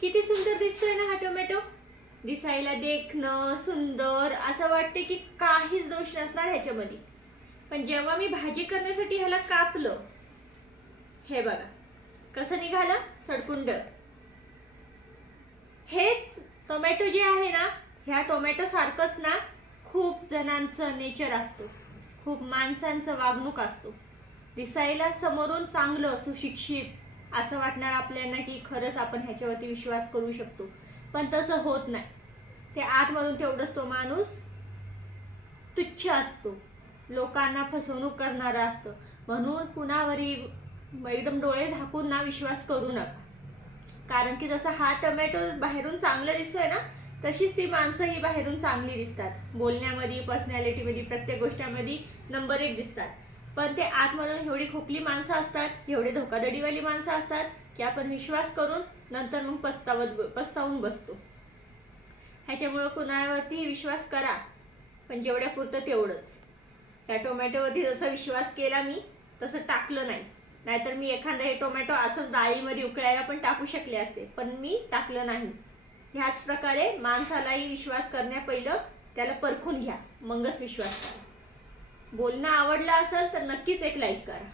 किती सुंदर दिसतोय ना हा टोमॅटो. दिसायला देखणं सुंदर, असं वाटते की काहीच दोष नसणार ह्याच्यामध्ये. पण जेव्हा मी भाजी करण्यासाठी ह्याला कापलं, हे बघा कसं निघालं सडकुंड. हेच टोमॅटो जे आहे ना, ह्या टोमॅटो सारखंच ना खूप जणांचं नेचर असतो, खूप माणसांचं वागणूक असतो. दिसायला समोरून चांगलं सुशिक्षित असं वाटणार आपल्याला की खरंच आपण ह्याच्यावरती विश्वास करू शकतो, पण तसं होत नाही. ते आतमधून तेवढंच तो माणूस तुच्छ असतो, लोकांना फसवणूक करणारा असतो. म्हणून कुणावरही एकदम डोळे झाकून ना विश्वास करू नका. कारण की जसं हा टोमॅटो बाहेरून चांगला दिसतोय ना, तशीच ती माणसं ही बाहेरून चांगली दिसतात. बोलण्यामध्ये, पर्सनॅलिटीमध्ये, प्रत्येक गोष्टीमध्ये नंबर 1 दिसतात. पण ते आतमधून एवढी खोकली माणसं असतात, एवढे धोकाधडीवाली माणसं असतात की आपण विश्वास करून नंतर मग पस्तावून बसतो. ह्याच्यामुळे कुणावरती विश्वास करा, पण जेवढ्या पुरतं तेवढंच. त्या टोमॅटोवरती जसा विश्वास केला मी, तसं टाकलं नाही. नाहीतर मी एखादा हे टोमॅटो असंच डाळीमध्ये उकळायला पण टाकू शकले असते, पण मी टाकलं नाही. ह्याच प्रकारे माणसालाही विश्वास करण्या पहिलं त्याला परखून घ्या, मगच विश्वास करा. बोलणं आवडलं असेल तर नक्कीच एक लाईक करा.